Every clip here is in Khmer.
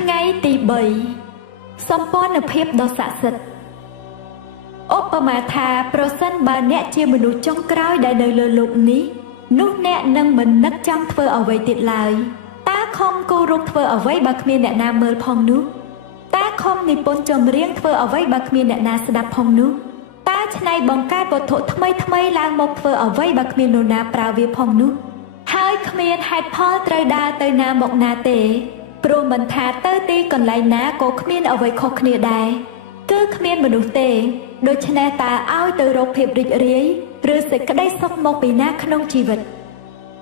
ថ្ងៃទី3សម្ព័ន្ធភាពដ៏ស័ក្តិសិទ្ធិឧបមាថាប្រសិនបើអ្នកជាមនុស្សចុងក្រោយដែលនៅលើលោកនេះនោះអ្នកនឹងមិននឹកចង់ធ្វើអ្វីទៀតឡើយតើខំគូររូបធ្វើអ្វីបើគ្មានអ្នកណាមើលផងនោះតើខំនិពន្ធចម្រៀងធ្វើអ្វីបើគ្មានអ្នកណាស្ដាប់ផងនោះតើច្នៃបង្កើតវត្ថុថ្មីឡើងមកធ្វើអ្វីបើគ្មាននរណាប្រើវាផងនោះហើយគ្មានហេតុផលត្រូវដើរទៅណាមកណាទេព្រោះមិនថាទៅទីកន្លែងណាក៏គ្មានអ្វីខុសគ្នាដែរគឺគ្មានមនុស្សទេដូច្នេះតើឲ្យទៅរកភាពរីករាយឬសេចក្តីសុខមកពីណាក្នុងជីវិត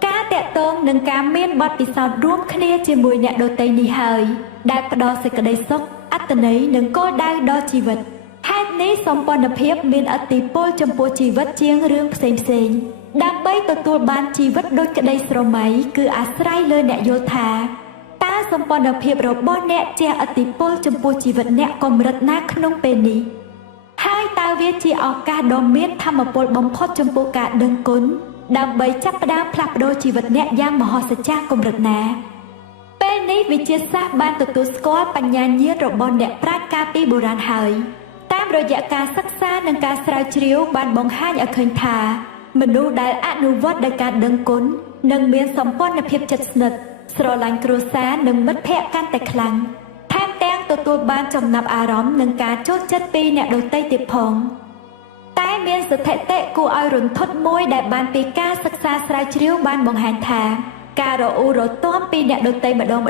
ការតាក់ទងនឹងការមានបទពិសោធន៍រួមគ្នាជាមួយអ្នកដទៃនេះហើយដែលផ្ដល់សេចក្តីសុខអត្ថន័យនិងគោលដៅដល់ជីវិតហេតុនេះសម្ព័ន្ធភាពមានឥទ្ធិពលចំពោះជីវិតជាងរឿងផ្សេងដើម្បីទទួលបានជីវិតដូចក្តីស្រមៃគឺអាស្រ័យលើអ្នកយល់ថាតើសម្ព័ន្ធភាពរបស់អ្នកជះឥទ្ធិពលចំពោះជីវិតអ្នកកម្រិតណាក្នុងពេលនេះហើយតើវាជាឱកាសដ៏មានថាមពលបំផុតចំពោះការដឹងគុណដើម្បីចាប់ផ្ដើមផ្លាស់ប្ដូរជីវិតអ្នកយ៉ាងមហស្ចារ្យកម្រិតណាពេលនេះវិទ្យាសាស្ត្របានទទួលស្គាល់បញ្ញាញាណរបស់អ្នកប្រាជ្ញកាលពីបុរាណហើយតាមរយៈការសិក្សានិងការស្រាវជ្រាវបានបង្ហាញឲ្យឃើញថាមនុស្សដែលអនុវត្តដោយការដឹងគុណនឹងមានសម្ព័ន្ធភាពជិតស្និទ្ធស្រឡាញ់គ្រួសារនិងមិត្តភក្តិកាន់តែខ្លាំងថែមទាំងទទួលបានចំណាប់អារម្មណ៍និងការចូលចិត្តពីអ្នកដទៃទៀតផងតែមានស្ថិតិគួរឲ្យរន្ធត់មួយដែលបានពីការសិក្សាស្រាវជ្រាវបានបង្ហាញថាការរអ៊ូរទាំពីអ្នកដទៃម្ដង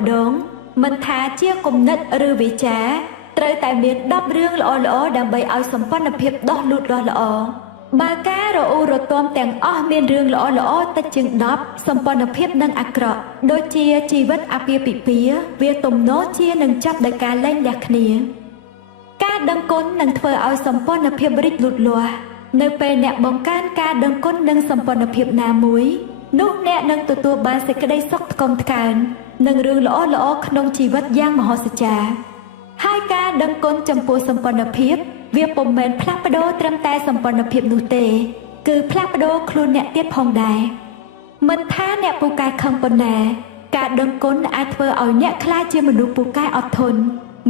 មិនថាជាគំនិតឬវាចាត្រូវតែមាន10រឿងល្អដើម្បីឲ្យសម្ព័ន្ធភាពដោះលូតលាស់ល្អបើការរអ៊ូរទាំទាំងអស់មានរឿងល្អតិចជាង10សម្ព័ន្ធភាពនឹងអាក្រក់ដូចជាជីវិតអាពាហ៍ពិពាហ៍វាទំនោរជានឹងចាប់ដោយការលែងលះគ្នាការដឹងគុណនឹងធ្វើឲ្យសម្ព័ន្ធភាពរីកលូតលាស់នៅពេលអ្នកបង្កើនការដឹងគុណនឹងសម្ព័ន្ធភាពណាមួយនោះអ្នកនឹងទទួលបានសេចក្តីសុខថ្កុំថ្កើងនិងរឿងល្អក្នុងជីវិតយ៉ាងមហស្ចារ្យហើយការដឹងគុណចំពោះសម្ព័ន្ធភាពវាពុំមែនផ្លាស់ប្ដូរត្រឹមតែសម្ព័ន្ធភាពនោះទេគឺផ្លាស់ប្ដូរខ្លួនអ្នកទៀតផងដែរមិនថាអ្នកពូកែខឹងប៉ុណ្ណាការដឹងគុណអាចធ្វើឲ្យអ្នកក្លាយជាមនុស្សពូកែអត់ធន់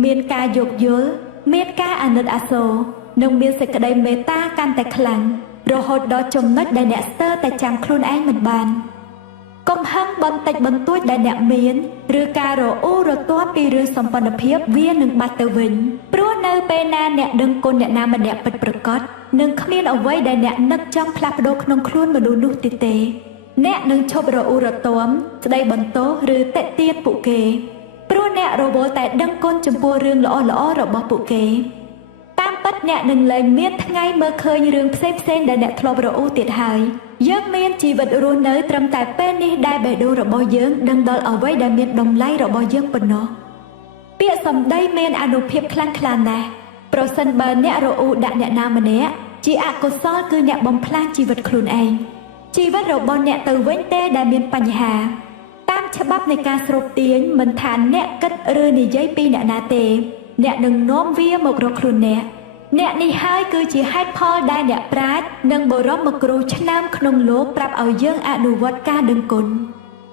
មានការយោគយល់មានការអាណិតអាសូរនិងមានសេចក្តីមេត្តាកាន់តែខ្លាំងរហូតដល់ចំណុចដែលអ្នកស្ទើរតែចាំខ្លួនឯងមិនបានកុំហឹងបន្តិចបន្តួចដែលអ្នកមានឬការរអ៊ូរទាំពីរឿងសម្ព័ន្ធភាពវានឹងបាត់ទៅវិញព្រោះនៅពេលណាអ្នកដឹងគុណអ្នកណាម្នាក់ពិតប្រាកដនឹងគ្មានអ្វីដែលអ្នកនឹកចង់ផ្លាស់ប្ដូរក្នុងខ្លួនមនុស្សនោះទេអ្នកនឹងឈប់រអ៊ូរទាំស្ដីបន្ទោសឬតិទៀនពួកគេព្រោះអ្នករវល់តែដឹងគុណចំពោះរឿងល្អរបស់ពួកគេតាមពិតអ្នកនឹងលែងមានថ្ងៃមើលឃើញរឿងផ្សេងដែលអ្នកធ្លាប់រអ៊ូទៀតហើយយើងមានជីវិតរស់នៅត្រឹមតែពេលនេះដែលបេះដូងរបស់យើងដឹងដល់អ្វីដែលមានតម្លៃរបស់យើងប៉ុណ្ណោះពាក្យសម្ដីមានអានុភាពខ្លាំងក្លាណាស់ប្រសិនបើអ្នករអ៊ូដាក់អ្នកណាម្នាក់ជាអកុសលគឺអ្នកបំផ្លាញជីវិតខ្លួនឯងជីវិតរបស់អ្នកទៅវិញទេដែលមានបញ្ហាតាមច្បាប់នៃការស្រូបទាញមិនថាអ្នកគិតឬនិយាយពីអ្នកណាទេអ្នកនឹងនាំវាមករកខ្លួនអ្នកនេះហើយគឺជាហេតុផលដែលអ្នកប្រាជ្ញនិងបរមគ្រូឆ្នើមក្នុងលោកប្រាប់ឲ្យយើងអនុវត្តការដឹងគុណ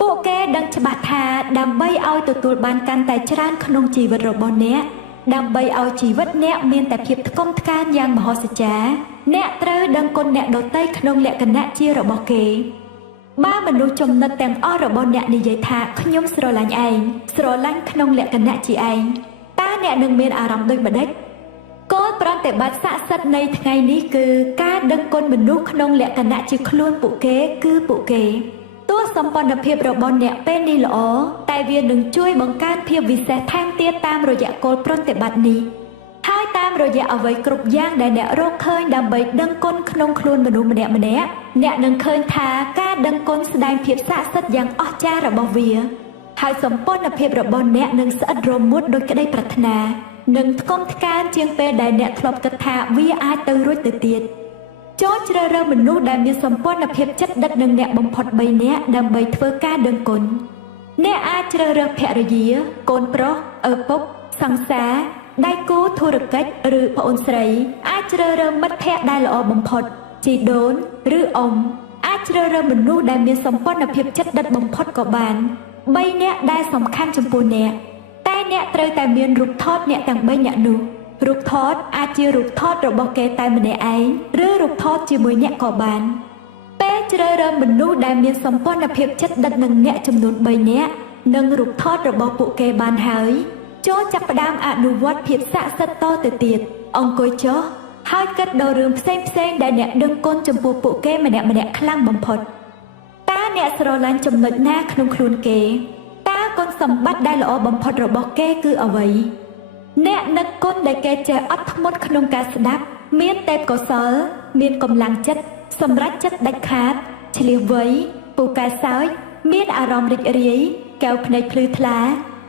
ពួកគេដឹងច្បាស់ថាដើម្បីឲ្យទទួលបានកាន់តែច្រើនក្នុងជីវិតរបស់អ្នកដើម្បីឲ្យជីវិតអ្នកមានតែភាពថ្កុំថ្កើងយ៉ាងមហស្ចារ្យអ្នកត្រូវដឹងគុណអ្នកដទៃក្នុងលក្ខណៈជារបស់គេបើមនុស្សចំណិតទាំងអស់របស់អ្នកនិយាយថាខ្ញុំស្រឡាញ់ឯងស្រឡាញ់ក្នុងលក្ខណៈជាឯងតើអ្នកនឹងមានអារម្មណ៍ដូចម្ដេចគោលប្រតិបត្តិស័ក្តិសិទ្ធិនៃថ្ងៃនេះគឺការដឹងគុណមនុស្សក្នុងលក្ខណៈជាខ្លួនពួកគេគឺពួកគេទោះសម្ព័ន្ធភាពរបស់អ្នកពេលនេះល្អតែវានឹងជួយបង្កើនភាពវិសេសថែមទៀតតាមរយៈគោលប្រតិបត្តិនេះហើយតាមរយៈអ្វីគ្រប់យ៉ាងដែលអ្នករកឃើញដើម្បីដឹងគុណក្នុងខ្លួនមនុស្សម្នាក់អ្នកនឹងឃើញថាការដឹងគុណស្ដែងភាពស័ក្តិសិទ្ធិយ៉ាងអស្ចារ្យរបស់វាហើយសម្ព័ន្ធភាពរបស់អ្នកនឹងស្អិតរមួតដោយក្តីប្រាថ្នានឹងថ្កុំថ្កើងជាងពេលដែលអ្នកធ្លាប់គិតថាវាអាចទៅរួចទៅទៀតចូលជ្រើសរើសមនុស្សដែលមានសម្ព័ន្ធភាពជិតដិតនឹងអ្នកបំផុត3នាក់ដើម្បីធ្វើការដឹងគុណអ្នកអាចជ្រើសរើសភរិយាកូនប្រុសឪពុកសង្សារដៃគូធុរកិច្ចឬប្អូនស្រីអាចជ្រើសរើសមិត្តភក្តិដែលល្អបំផុតជីដូនឬអ៊ំអាចជ្រើសរើសមនុស្សដែលមានសម្ព័ន្ធភាពជិតដិតបំផុតក៏បាន3នាក់ដែលសំខាន់ចំពោះអ្នកតែ អ្នកត្រូវតែមានរូបថតអ្នកទាំង3នាក់នោះរូបថតអាចជារូបថតរបស់គេតែម្នាក់ឯងឬរូបថតជាមួយអ្នកក៏បានពេលជ្រើសរើសមនុស្សដែលមានសម្ព័ន្ធភាពជិតដិតនឹងអ្នកចំនួន3នាក់និងរូបថតរបស់ពួកគេបានហើយចូលចាប់ផ្ដើមអនុវត្តភាពស័ក្តិសិទ្ធិតទៅទៀតអង្គុយចុះហើយគិតដល់រឿងផ្សេងដែលអ្នកដឹងគុណចំពោះពួកគេម្នាក់ខ្លាំងបំផុតតើអ្នកស្រឡាញ់ចំណុចណាក្នុងខ្លួនគេតើគុណសម្បត្តិដែលល្អបំផុតរបស់គេគឺអ្វីអ្នកនឹកគុណដែលគេចេះអត់ធ្មត់ក្នុងការស្ដាប់មានទេពកោសល្យមានកម្លាំងចិត្តសម្រេចចិត្តដាច់ខាតឆ្លៀសវៃពូកែសើចមានអារម្មណ៍រីករាយកែវភ្នែកភ្លឺថ្លា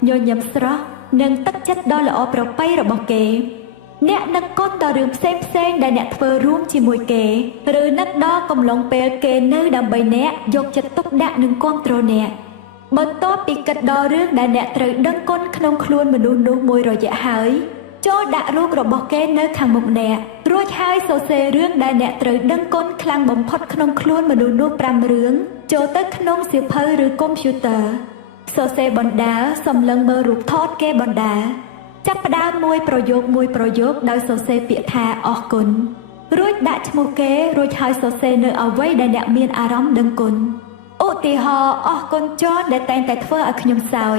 ញញឹមស្រស់និងទឹកចិត្តដ៏ល្អប្រពៃរបស់គេអ្នកនឹកគុណដល់រឿងផ្សេងដែលអ្នកធ្វើរួមជាមួយគេឬនឹកដល់កំឡុងពេលគេនៅដើម្បីអ្នកយកចិត្តទុកដាក់និងគាំទ្រអ្នកបន្ទាប់ពីគិតដល់រឿងដែលអ្នកត្រូវដឹងគុណក្នុងខ្លួនមនុស្សនោះមួយរយៈហើយចូលដាក់រូបរបស់គេនៅខាងមុខអ្នករួចហើយសរសេររឿងដែលអ្នកត្រូវដឹងគុណខ្លាំងបំផុតក្នុងខ្លួនមនុស្សនោះ5រឿងចូលទៅក្នុងសៀវភៅឬកុំព្យូទ័រសរសេរបណ្ដាលសម្លឹងមើលរូបថតគេបណ្ដាលចាប់ផ្ដើមមួយប្រយោគដោយសរសេរពាក្យថាអរគុណរួចដាក់ឈ្មោះគេរួចហើយសរសេរនៅអ្វីដែលអ្នកមានអារម្មណ៍ដឹងគុណឧទាហរណ៍អរគុណចរដែលតែងតែធ្វើឲ្យខ្ញុំសើច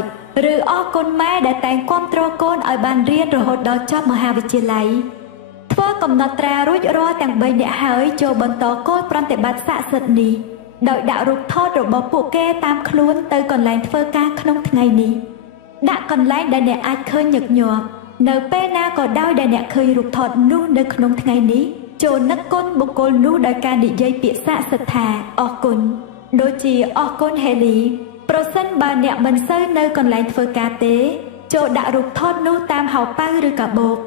ឬអរគុណម៉ែដែលតែងគាំទ្រកូនឲ្យបានរៀនរហូតដល់ចប់មហាវិទ្យាល័យធ្វើកំណត់ត្រារួចរាល់ទាំង3នាក់ហើយចូលបន្តគោលប្រតិបត្តិស័ក្តិសិទ្ធិនេះដោយដាក់រូបថតរបស់ពួកគេតាមខ្លួនទៅកន្លែងធ្វើការក្នុងថ្ងៃនេះដាក់កន្លែងដែលអ្នកអាចឃើញញឹកញាប់នៅពេលណាក៏ដោយដែលអ្នកឃើញរូបថតនោះនៅក្នុងថ្ងៃនេះចូលនឹកគុណបុគ្គលនោះដោយការនិយាយពាក្យស័ក្តិសិទ្ធិថាអរគុណដូចជាអរគុណហេលីប្រសិនបើអ្នកមិនសូវនៅកន្លែងធ្វើការទេចូលដាក់រូបថតនោះតាមហោប៉ៅឬកាបូប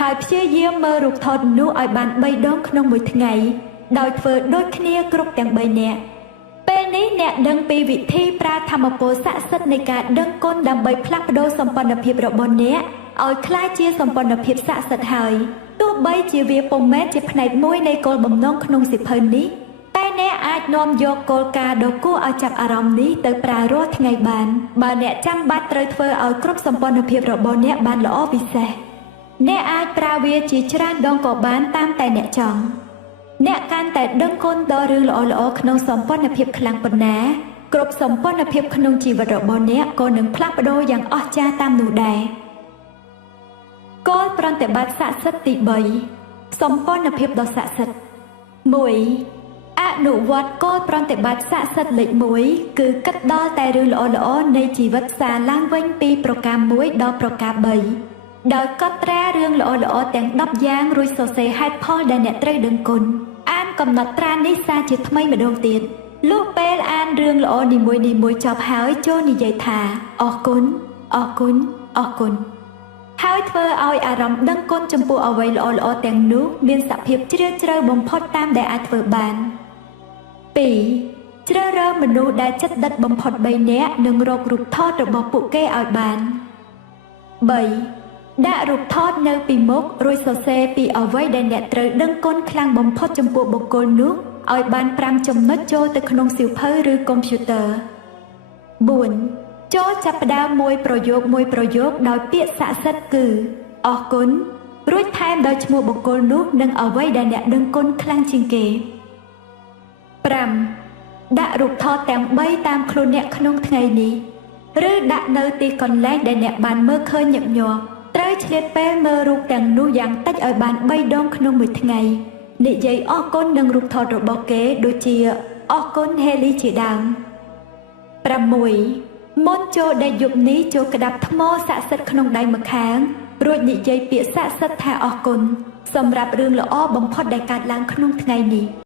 ហើយព្យាយាមមើលរូបថតនោះឲ្យបាន3ដងក្នុងមួយថ្ងៃដោយធ្វើដូចគ្នាគ្រប់ទាំង3នាក់ពេលនេះអ្នកដឹងពីវិធីប្រើធម្មពលស័ក្តិសិទ្ធិនៃការដឹងគុណដើម្បីផ្លាស់ប្ដូរសម្ព័ន្ធភាពរបស់អ្នកឲ្យក្លាយជាសម្ព័ន្ធភាពស័ក្តិសិទ្ធិហើយទោះបីជាវាពុំមែនជាផ្នែកមួយនៃគោលបំណងក្នុងសៀវភៅនេះតែអ្នកអាចនាំយកគោលការណ៍ដ៏គួរឲ្យចាប់អារម្មណ៍នេះទៅប្រើរាល់ថ្ងៃបានបើអ្នកចាំបាច់ត្រូវធ្វើឲ្យគ្រប់សម្ព័ន្ធភាពរបស់អ្នកបានល្អពិសេសអ្នកអាចប្រើវាជាច្រើនដងក៏បានតាមតែអ្នកចង់អ្នកកាន់តែដឹងគុណដល់រឿងល្អៗក្នុងសម្ព័ន្ធភាពខ្លាំងប៉ុណ្ណាគ្រប់សម្ព័ន្ធភាពក្នុងជីវិតរបស់អ្នកក៏នឹងផ្លាស់ប្ដូរយ៉ាងអស្ចារ្យតាមនោះដែរគោលប្រតិបត្តិស័ក្តិសិទ្ធិទី3សម្ព័ន្ធភាពដ៏ស័ក្តិសិទ្ធិ1អនុវត្តគោលប្រតិបត្តិស័ក្តិសិទ្ធិលេខ1គឺគិតដល់តែរឿងល្អៗនៃជីវិតសារឡើងវិញពីប្រការ1ដល់ប្រការ3ដោយកត់ត្រារឿងល្អៗទាំង10យ៉ាងរួចសរសេរហេតុផលដែលអ្នកត្រូវដឹងគុណអានកំណត់ត្រានេះសារជាថ្មីម្ដងទៀតលុះពេលអានរឿងល្អនីមួយចប់ហើយចូលនិយាយថាអរគុណអរគុណអរគុណហើយធ្វើឲ្យអារម្មណ៍ដឹងគុណចំពោះអ្វីល្អៗទាំងនោះមានសភាពជ្រាលជ្រៅបំផុតតាមដែលអាចធ្វើបាន2ជ្រើសរើសមនុស្សដែលចិត្តដិតបំផុត3នាក់និងរករូបថតរបស់ពួកគេឲ្យបាន3ដាក់រូបថតនៅពីមុខរួចសរសេរពីអ្វីដែលអ្នកត្រូវដឹងគុណខ្លាំងបំផុតចំពោះបុគ្គលនោះឲ្យបាន5ចំណុចចូលទៅក្នុងសៀវភៅឬកុំព្យូទ័រ4ចូលចាប់ផ្ដើមមួយប្រយោគដោយពាក្យស័ក្តិសិទ្ធិគឺអរគុណរួចថែមដោយឈ្មោះបុគ្គលនោះនិងអ្វីដែលអ្នកដឹងគុណខ្លាំងជាងគេ5ដាក់រូបថតទាំង3តាមខ្លួនអ្នកក្នុងថ្ងៃនេះឬដាក់នៅទីកន្លែងដែលអ្នកបានមើលឃើញញឹកញាប់ត្រូវឆ្លៀតពេលមើលរូបទាំងនោះយ៉ាងតិចឲ្យបាន3ដងក្នុងមួយថ្ងៃនិយាយអរគុណនឹងរូបថតរបស់គេដូចជាអរគុណហេលីជាដើម6មុនចូលដេកយប់នេះចូលក្តាប់ថ្មស័ក្តិសិទ្ធិក្នុងដៃម្ខាងរួចនិយាយពាក្យស័ក្តិសិទ្ធិថាអរគុណសម្រាប់រឿងល្អបំផុតដែលកើតឡើងក្នុងថ្ងៃនេះ